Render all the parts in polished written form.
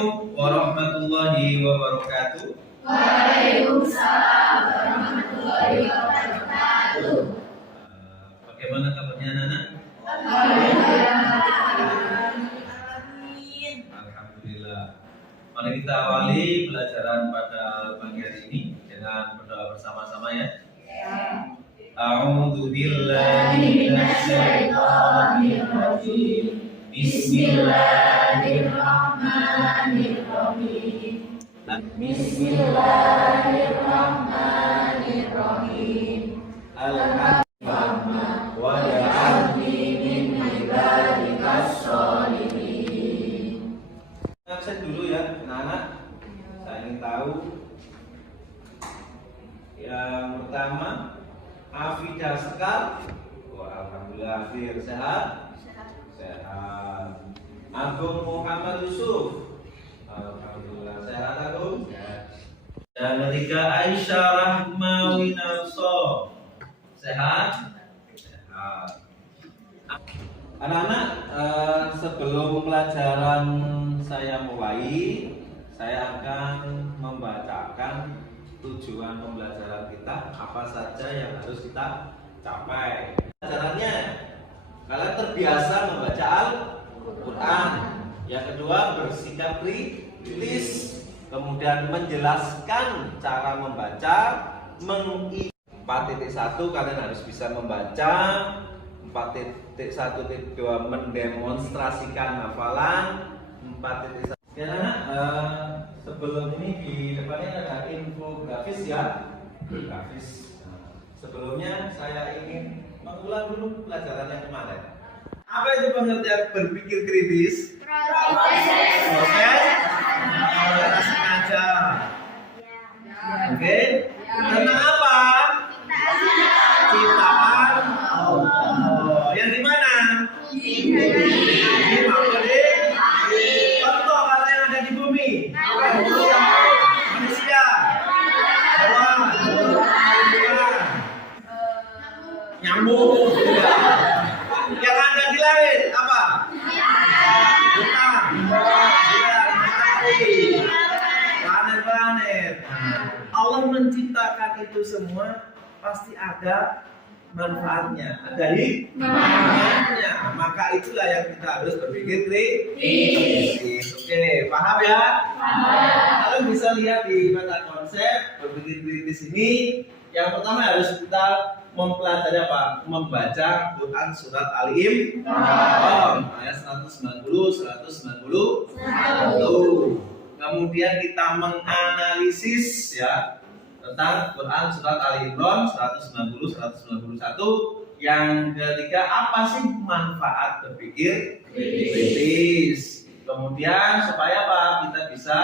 Assalamualaikum warahmatullahi wabarakatuh. Waalaikumsalam warahmatullahi wabarakatuh. Bagaimana kabarnya anak-anak? Alhamdulillah. Mari kita awali pelajaran pada pagi hari ini dengan berdoa bersama-sama ya. A'udzu billahi minasyaitonir rajim. Bismillahirrahmanirrahim. Bismillahirrahmanirrahim. Alhamdulillah wa ja'alni min ibadikas sholihin. Absen dulu ya, anak-anak. Saya ingin tahu yang pertama, Afidah Sekar. Wah, alhamdulillah Afir sehat. Sehat. Agung Muhammad Yusuf. Alhamdulillah sehat Agung. Dan ketiga Aisyah Rahmawi Narso. Sehat. Sehat. Anak-anak, sebelum pelajaran saya mulai, saya akan membacakan tujuan pembelajaran kita, apa saja yang harus kita capai. Pelajarannya, kalian terbiasa membaca Al-Quran. Yang kedua, bersikap kritis. Kemudian menjelaskan cara membaca. 4.1 kalian harus bisa membaca. 4.1.2 mendemonstrasikan hafalan. 4.1. Ya anak, sebelum ini di depannya ada infografis ya. Grafis. Sebelumnya saya ingin mengulang dulu pelajaran yang kemarin. Apa itu pengertian berpikir kritis? Proses sengaja. Oke. Kenapa? Ciptaan Allah. Yang di mana? Di contoh kalau yang ada di bumi. Manusia. Hewan. Nyamuk. Yang ada di langit apa? Bintang. Planet-planet. Allah menciptakan itu semua pasti ada manfaatnya, ada hikmahnya. Maka itulah yang kita harus berpikir kritis. Oke, paham ya? Kalian bisa lihat di mata konsep berpikir kritis ini. Yang pertama harus kita mempelajari apa? Membaca Quran surat Al-Imran ayat 190, 191. Kemudian kita menganalisis ya tentang Quran surat Al-Imran 190, 191. Yang ketiga, apa sih manfaat berpikir kritis? Kemudian supaya apa? Kita bisa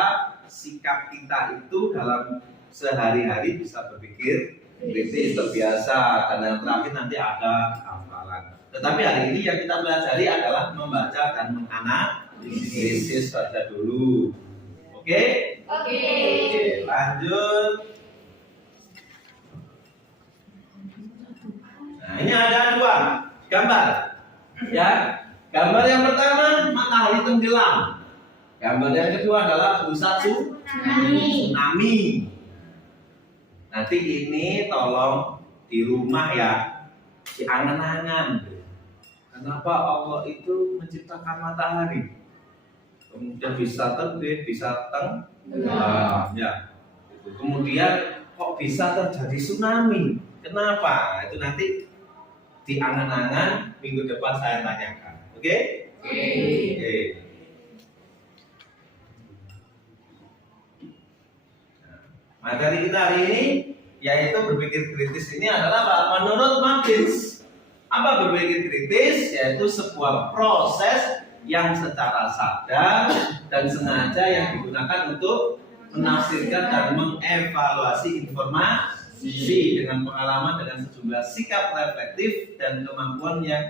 sikap kita itu dalam sehari-hari bisa berpikir kritis terbiasa. Dan yang terakhir nanti ada hafalan. Tetapi hari ini yang kita pelajari adalah membaca dan menganalisis saja dulu. Oke? Oke, lanjut. Nah, ini ada dua gambar. Ya. Gambar yang pertama matahari tenggelam. Gambar yang kedua adalah pusat tsunami. Nanti ini tolong di rumah ya, diangan-angan. Kenapa Allah itu menciptakan matahari? Kemudian bisa terbit, bisa tenggelam. Ya. Kemudian kok bisa terjadi tsunami? Kenapa? Itu nanti diangan-angan, minggu depan saya tanyakan. Oke? Oke. Materi kita hari ini yaitu berpikir kritis ini adalah apa? Menurut Martins, apa berpikir kritis? Yaitu sebuah proses yang secara sadar dan sengaja yang digunakan untuk menafsirkan dan mengevaluasi informasi dengan pengalaman, dengan sejumlah sikap reflektif dan kemampuan yang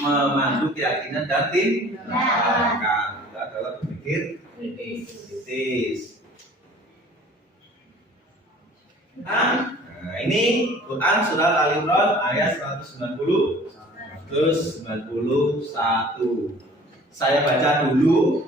memandu keyakinan dan tindakan. Itu adalah berpikir kritis. Nah, ini Quran surat Al-Imran ayat 190, 191. Saya baca dulu.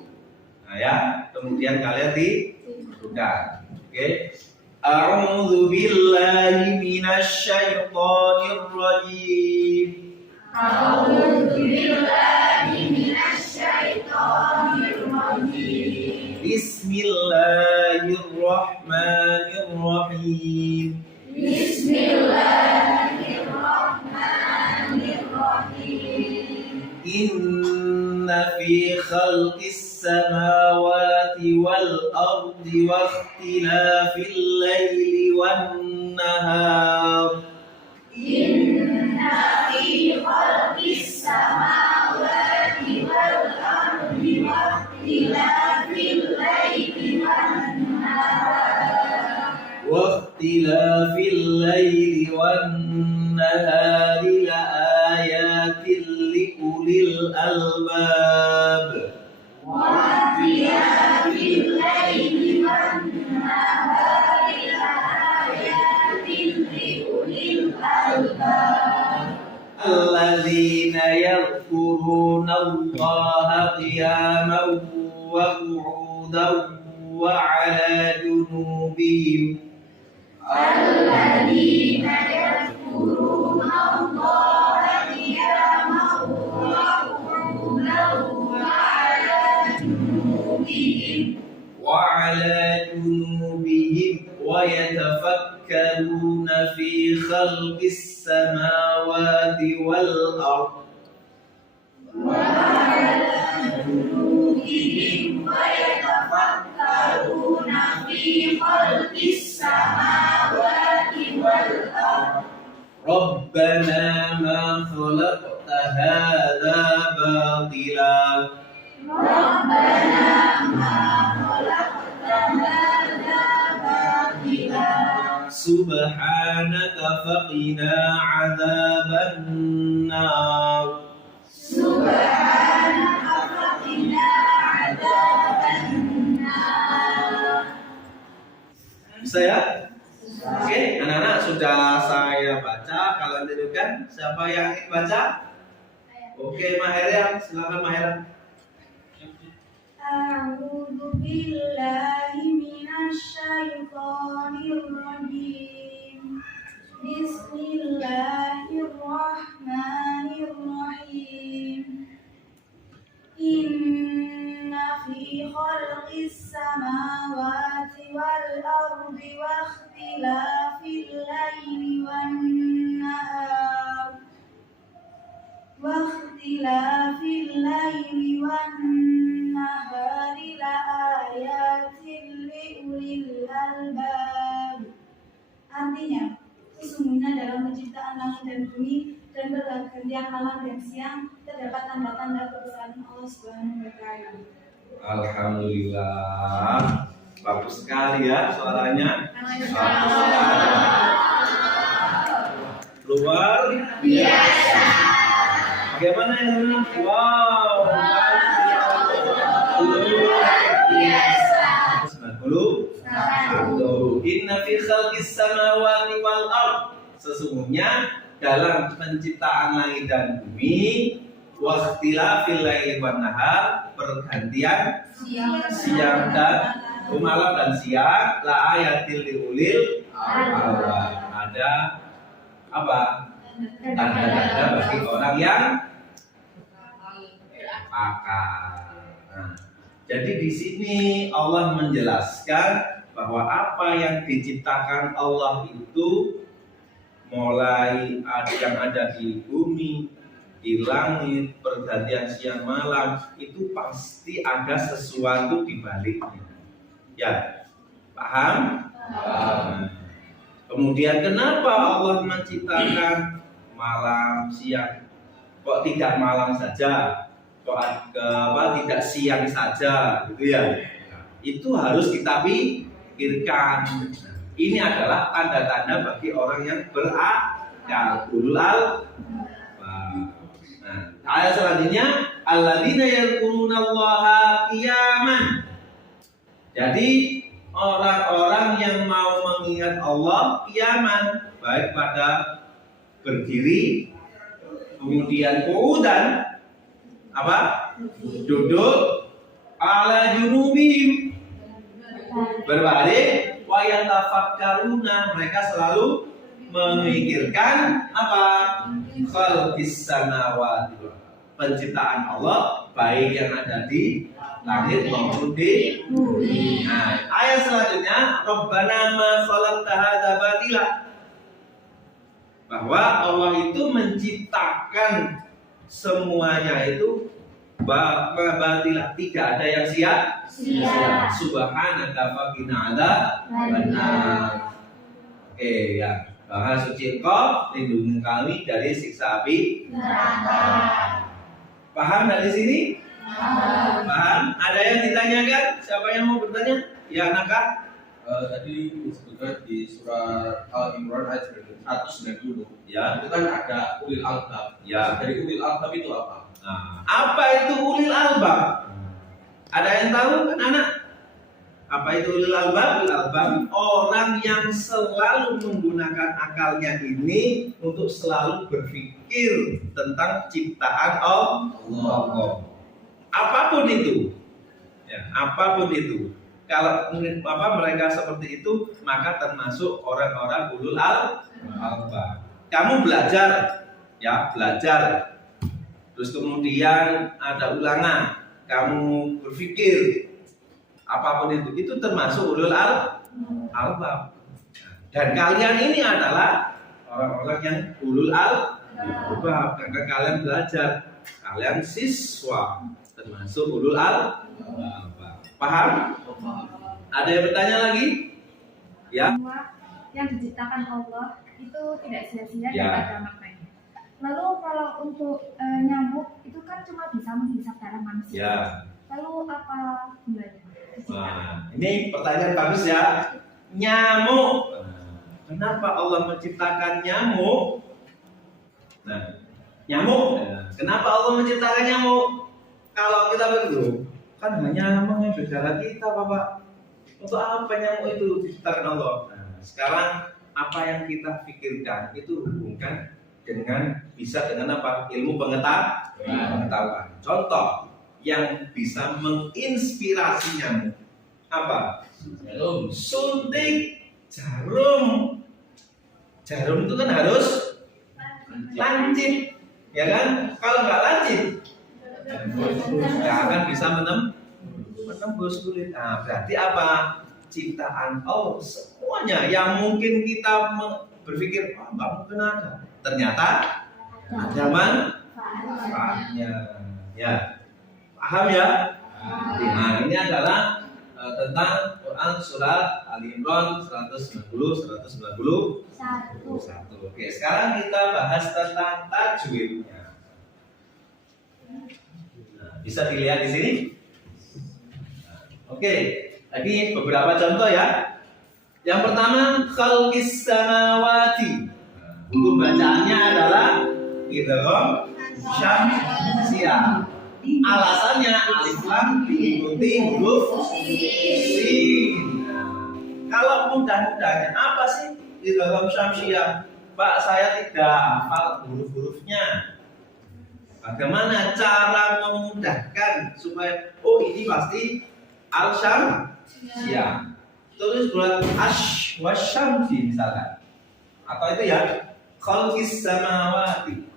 Nah ya, kemudian kalian dibuka. Oke. A'udzu billahi minasy syaithanir rajim. A'udzu billahi minasy syaithanir rajim. Bismillahirrahmanirrahim. Bismillahirrahmanirrahim. Inna fi khalqis samawati wal ardi wa ikhtilafil laili wan nahar. Inna fi khalqis samawati wal ardi wa ikhtilafil laili wan nahar. واختلاف الليل والنهار لآيات لأولي الألباب. واختلاف الليل والنهار لآيات لأولي الألباب. الذين يذكرون الله قياما وقعودا وعلى جنوبهم. الذين يذكرون الله قياما وقعودا وعلى جنوبهم ويتفكرون في خلق السماوات والأرض. وعلى جنوبهم ويتفكرون في خلق السماوات والأرض. ربنا ما خلقت هذا باطلا. ربنا ما خلقت هذا باطلا. سبحانك فقنا عذاب النار. سبحانك فقنا عذاب النار. Saya? Oke, anak-anak sudah saya baca. Kalian tidurkan. Siapa yang ingin baca? Oke, Maheriam, silakan Maheriam. A'udzu billahi minasy syaithanir rajim. Bismillahirrahmanirrahim. Inna fi khalqis samawati wal ardi wa ikhtilafil laili wan nahar واختلاف الليل والنهار لآيات لأولي الألباب. Artinya, sesungguhnya dalam penciptaan langit dan bumi dan pergantian malam dan siang terdapat tanda-tanda kebesaran Allah Subhanahu wa Ta'ala. Alhamdulillah, bagus sekali ya suaranya. Luar Biasa. Bagaimana ya teman? Wow. Biasa. 91. Inna fi khalqis samawati wal ard. Sesungguhnya dalam penciptaan langit dan bumi, wa ikhtilafil laili wan nahar, pergantian siang dan malam dan siang, la ayatil liulil albab. Ada apa? Tanda-tanda bagi orang yang akal. Nah, jadi di sini Allah menjelaskan bahwa apa yang diciptakan Allah itu mulai yang ada di bumi, di langit, pergantian siang malam, itu pasti ada sesuatu di baliknya. Ya, paham? Paham. Kemudian kenapa Allah menciptakan malam siang? Kok tidak malam saja? Kok tidak siang saja, gitu ya? Itu harus kita pikirkan. Ini adalah tanda-tanda bagi orang yang berakal, ulul albab. Nah, ayat selanjutnya, alladzina yadhkurunallaha qiyaman. Jadi orang-orang yang mau mengingat Allah qiyaman, baik pada berdiri, kemudian qu'udan, apa? Duduk, ala junubihim, berbalik, wa yatafakkaruna, mereka selalu memikirkan apa? Khalqis samawati, penciptaan Allah, baik yang ada di langit maupun di bumi. Nah, ayat selanjutnya, Rabbana ma khalaqta hadza batila, bahwa Allah itu menciptakan semuanya itu batila, tidak ada yang sia-sia. Subhanaka faqina adzabannar. Oke ya, Maha suci Engkau, lindungi kami dari siksa api neraka. Paham dari sini? Paham? Ada yang ditanyakan? Siapa yang mau bertanya? Ya, Naka? Tadi disebutkan di surat Al-Imran ayat 190. Ya. Itu kan ada ulil albab. Ya. Dari ulil albab itu apa? Nah, apa itu ulil albab? Ada yang tahu kan anak? Apa itu ulil albab? Ulil albab orang yang selalu menggunakan akalnya ini untuk selalu berpikir tentang ciptaan Allah. Apapun itu, ya, apapun itu. Kalau mereka seperti itu, maka termasuk orang-orang ulul albab. Kamu belajar, ya belajar. Terus kemudian ada ulangan, kamu berpikir, apapun itu termasuk ulul albab. Dan kalian ini adalah orang-orang yang ulul albab, karena kalian belajar, kalian siswa, termasuk ulul albab. Paham? Ada yang bertanya lagi? Ya. Semua yang diciptakan Allah itu tidak sia-sia Ya. dan ada maknanya. Lalu kalau untuk nyamuk itu kan cuma bisa menghisap darah manusia. Ya. Lalu apa gunanya? Nah, ini pertanyaan bagus ya. Nyamuk. Kenapa Allah menciptakan nyamuk? Nah, nyamuk. Kenapa Allah menciptakan nyamuk? Kalau kita begitu, kan hanya mengambil darah kita, Bapak. Untuk apa nyamuk itu diciptakan Allah? Nah, sekarang apa yang kita pikirkan itu hubungkan dengan apa? Ilmu pengetahuan. Contoh yang bisa menginspirasi nyamuk apa? Suntik jarum. Jarum itu kan harus lancip, ya kan? Kalau nggak lancip, nggak akan bisa menembus kulit. Nah, berarti apa? Ciptaan Allah semuanya yang mungkin kita berpikir, oh, nggak mungkin ada. Ternyata ada manfaatnya. Ya, paham ya? Nah, ini adalah tentang Quran surat Ali Imran 190-191. Oke, sekarang kita bahas tentang tajwidnya. Nah, bisa dilihat di sini. Oke, lagi beberapa contoh ya. Yang pertama, khalqis samawati. Hukum bacaannya adalah idgham syamsiyah. Alasannya alif lam diikuti huruf sin. Kalau mudah-mudahnya apa sih idgham syamsiyah? Pak, saya tidak hafal huruf-hurufnya. Bagaimana cara memudahkan supaya ini pasti al-syamsiyah. Tulis buat wasyamsi misalkan. Atau itu ya khalqis samawati.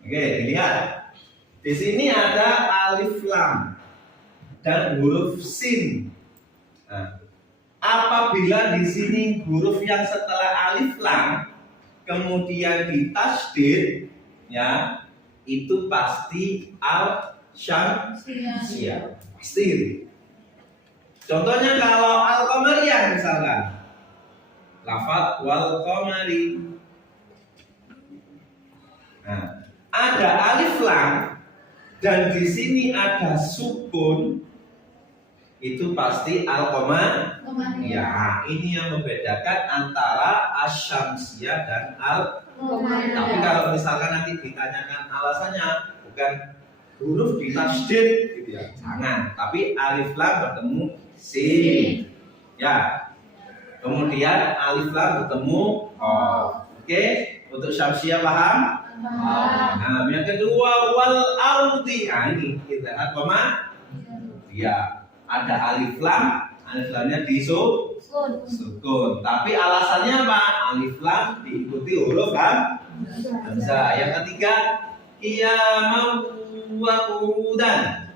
Oke, lihat. Di sini ada alif lam dan huruf sin. Nah, apabila di sini huruf yang setelah alif lam kemudian ditasdid, ya, itu pasti al-syamsiyah. Pasti. Contohnya kalau al-qamariyah misalkan. Lafaz wal qamari. Nah, ada alif lam dan di sini ada sukun, itu pasti al-qamar. Ya, ini yang membedakan antara asyamsiyah dan al-qamar. Tapi kalau misalkan nanti ditanyakan alasannya, bukan huruf ditasdid gitu ya, jangan. Tapi alif lam bertemu sin. Ya. Kemudian alif lam bertemu Oke, untuk syamsiah paham? Nah, yang kedua wal ardi. Nah, ini kita lihat koma. Ya, ada alif lamnya disukun. Tapi alasannya apa? Alif lam diikuti huruf hamzah. Yang ketiga qiyaman wa qu'udan.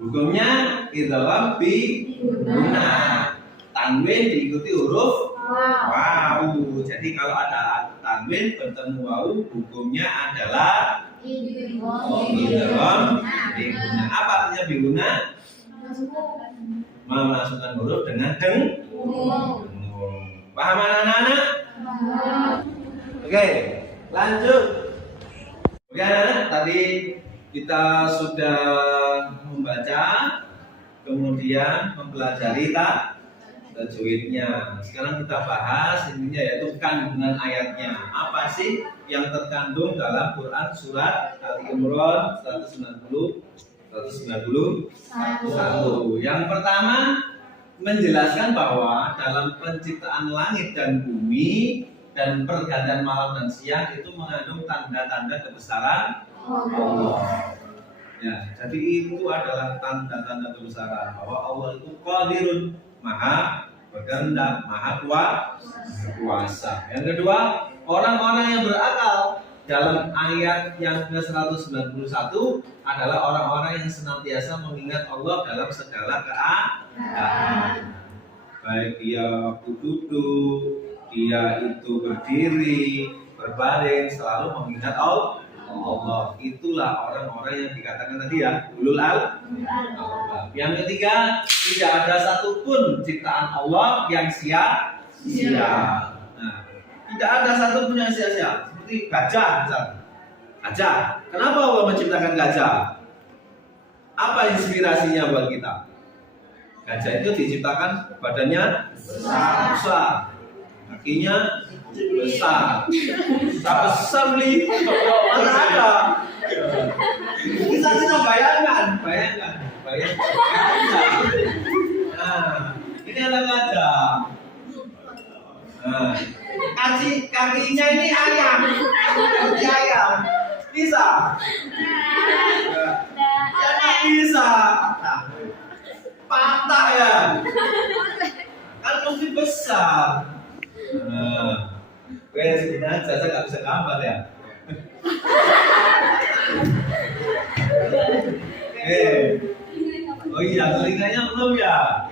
Hukumnya idgham bi gunnah. Tanwin diikuti huruf waw. Jadi kalau ada tanwin bertemu waw, hukumnya adalah idgham bi gunnah. Apa artinya bi gunnah? Memasukkan huruf dengan dengung. Paham anak-anak? Oke, lanjut. Oke anak-anak, tadi kita sudah membaca, kemudian mempelajari tajwidnya. Sekarang kita bahas intinya yaitu kandungan ayatnya. Apa sih yang terkandung dalam Quran surat Ali Imran 191. Yang pertama menjelaskan bahwa dalam penciptaan langit dan bumi dan pergantian malam dan siang itu mengandung tanda-tanda kebesaran Allah. Ya, jadi itu adalah tanda-tanda kebesaran bahwa Allah itu qadirun, maha berkehendak, maha kuasa. Yang kedua, orang-orang yang berakal dalam ayat yang ke-191 adalah orang-orang yang senantiasa mengingat Allah dalam segala keadaan. Baik dia waktu duduk, dia itu berdiri, berbaring, selalu mengingat Allah. Itulah orang-orang yang dikatakan tadi ya, ulul albab. Yang ketiga, tidak ada satupun ciptaan Allah yang sia-sia. Nah, tidak ada satupun yang sia-sia. Seperti gajah misalnya. Gajah. Kenapa Allah menciptakan gajah? Apa inspirasinya buat kita? Gajah itu diciptakan badannya besar, kakinya besar, besar nih, mana ada? Kita bayangkan. Nah, ini ada gajah. Nah, kakinya ini ayam, bisa? Ya nggak bisa. Patah ya, kan mesti besar. Nah, sini aja, saya nggak bisa gambar ya. Oh iya, telinganya belum ya.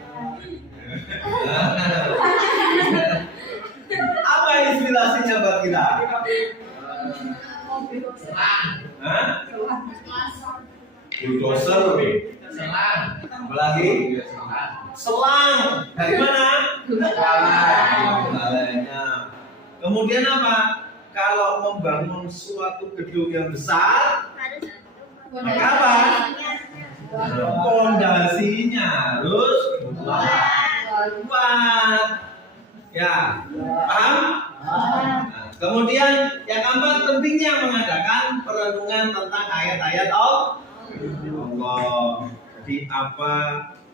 Apa inspirasinya buat kita? Bulldozer, apalagi selang. Dari mana? Balainya. Kemudian apa? Kalau membangun suatu gedung yang besar, maka apa? Pondasinya harus kuat. Ya, paham? Nah, kemudian yang keempat, pentingnya mengadakan perenungan tentang ayat-ayat Allah. Jadi apa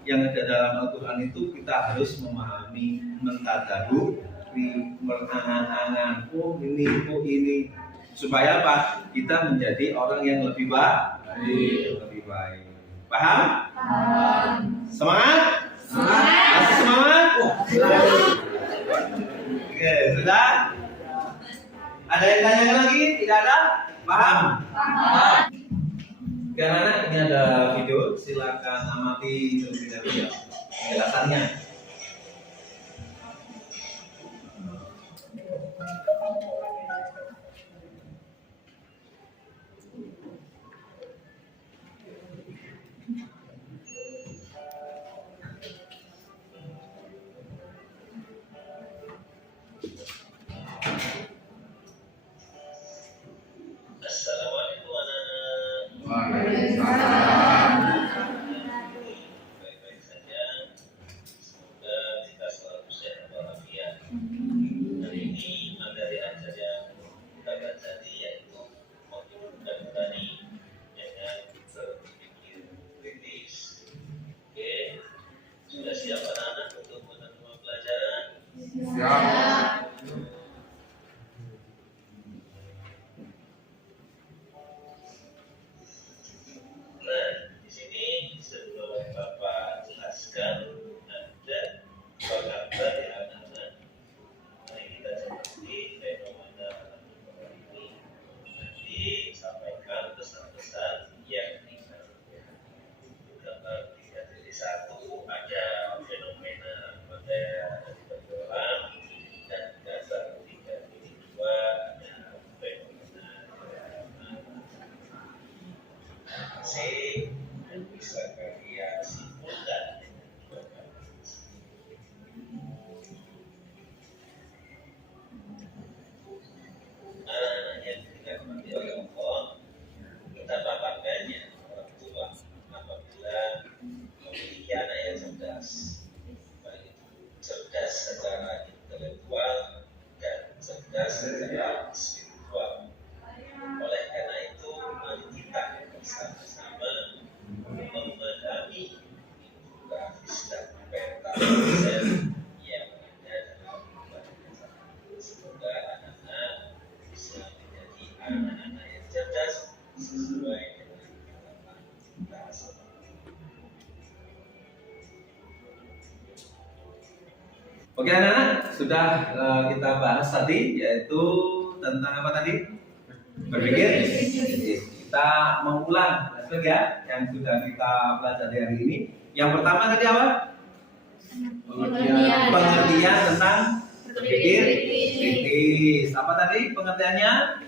yang ada dalam Al-Quran itu kita harus memahami, mentadaburi, merangan-angan. Oh ini, supaya apa? Kita menjadi orang yang lebih baik. Paham? Semangat? Masih semangat? Oke, sudah? Ada yang tanya lagi? Tidak ada? Paham? Karena ini ada video, silakan amati terlebih dahulu ya penjelasannya. Baik-baik saja. Semoga kita selalu sehat walafiat. Hari ini materi ajar yang dasarnya spiritual. Oleh karena itu, mari kita bersama-sama memahami geografis dan peta yang ada dalam kehidupan. Semoga anak-anak bisa menjadi anak-anak yang cerdas sesuai dengan harapan kita semua. Oke anak-anak, sudah kita bahas tadi, yaitu tentang apa tadi? Berpikir. Kita mengulang flashback ya, yang sudah kita pelajari hari ini. Yang pertama tadi apa? Pengertian tentang berpikir kritis. Apa tadi pengertiannya?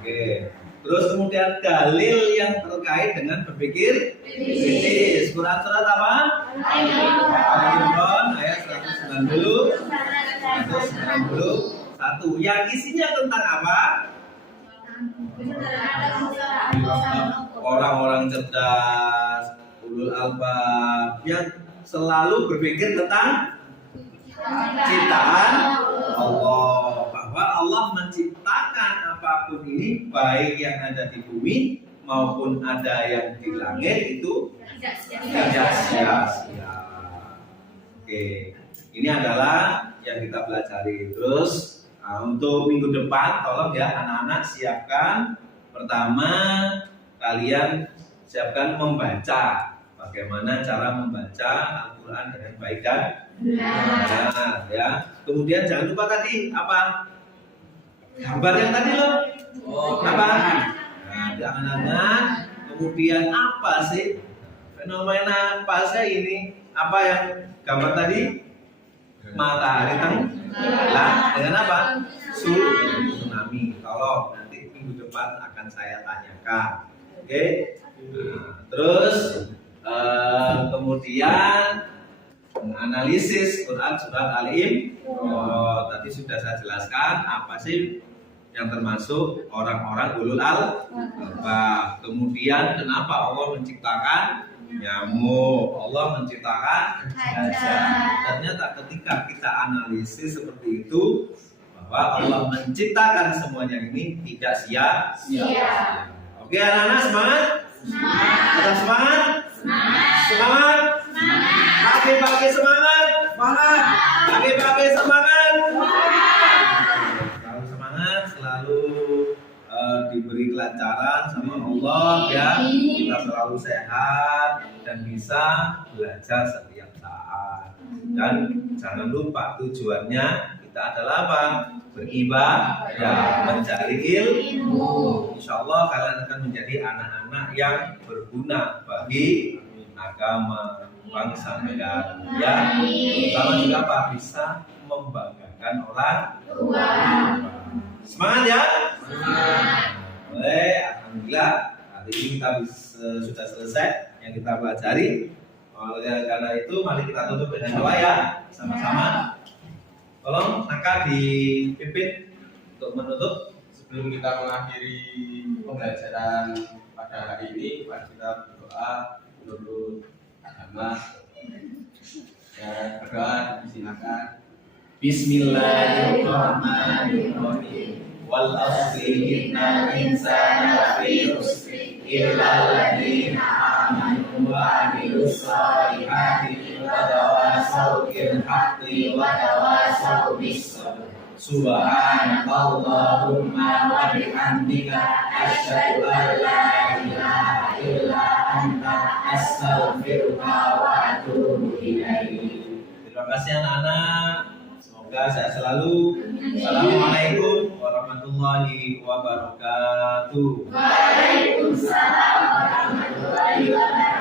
Oke. Terus kemudian dalil yang terkait dengan berpikir kritis. Quran surat apa? Ali Imran ayat 190 191. Yang isinya tentang apa? Orang-orang cerdas, ulul albab yang selalu berpikir tentang ciptaan Allah, bahwa Allah menciptakan apapun ini, baik yang ada di bumi maupun ada yang di langit, itu tidak sia-sia. Oke, ini adalah yang kita pelajari. Terus untuk minggu depan, tolong ya anak-anak siapkan. Pertama, kalian siapkan membaca. Bagaimana cara membaca Al-Quran dengan baik dan benar ya. Kemudian jangan lupa tadi apa? Gambar yang tadi loh. Apa? Nah, jangan-jangan. Kemudian apa sih fenomena fase ini? Apa yang gambar tadi? Matahari tenggelam dengan apa? Tsunami. Tolong nanti minggu depan akan saya tanyakan. Oke? Nah, terus kemudian menganalisis Quran surat Al-Imran. Tadi sudah saya jelaskan apa sih yang termasuk orang-orang ulul albab. Kemudian kenapa Allah menciptakan nyamuk, Allah menciptakan gajah. Ternyata ketika kita analisis seperti itu, bahwa Allah menciptakan semuanya ini tidak sia-sia. Oke anak-anak, semangat? Ada semangat? Semangat? Pakai semangat? Pakai semangat? Selalu semangat, selalu diberi kelancaran sama Allah ya. Kita selalu sehat dan bisa belajar setiap saat. Dan jangan lupa tujuannya kita adalah apa? Beribadah, mencari ilmu. Insya Allah kalian akan menjadi anak-anak yang berguna bagi agama, bangsa, negara. Ya, terutama juga apa? Bisa membanggakan orang tua. Semangat ya. Baik, alhamdulillah hari ini kita sudah selesai yang kita pelajari. Oleh karena itu mari kita tutup dengan doa ya sama-sama. Tolong angkat dipimpin untuk menutup. Sebelum kita mengakhiri pembelajaran pada hari ini, mari kita berdoa menurut agama. Ya, berdoa disilakan. Bismillahirrahmanirrahim. Wal asri innal insana lafi khusr illa alladziina aamanu wa 'amilus shalihati wa tawassaw bil haqqi wa tawassaw bis sabr. Subhanakallahumma wa bihamdika asyhadu an la ilaha illa anta astaghfiruka wa atubu ilaik. Terima kasih anak-anak. Semoga sehat selalu. Assalamualaikum warahmatullahi wabarakatuh. Waalaikumsalam warahmatullahi wabarakatuh.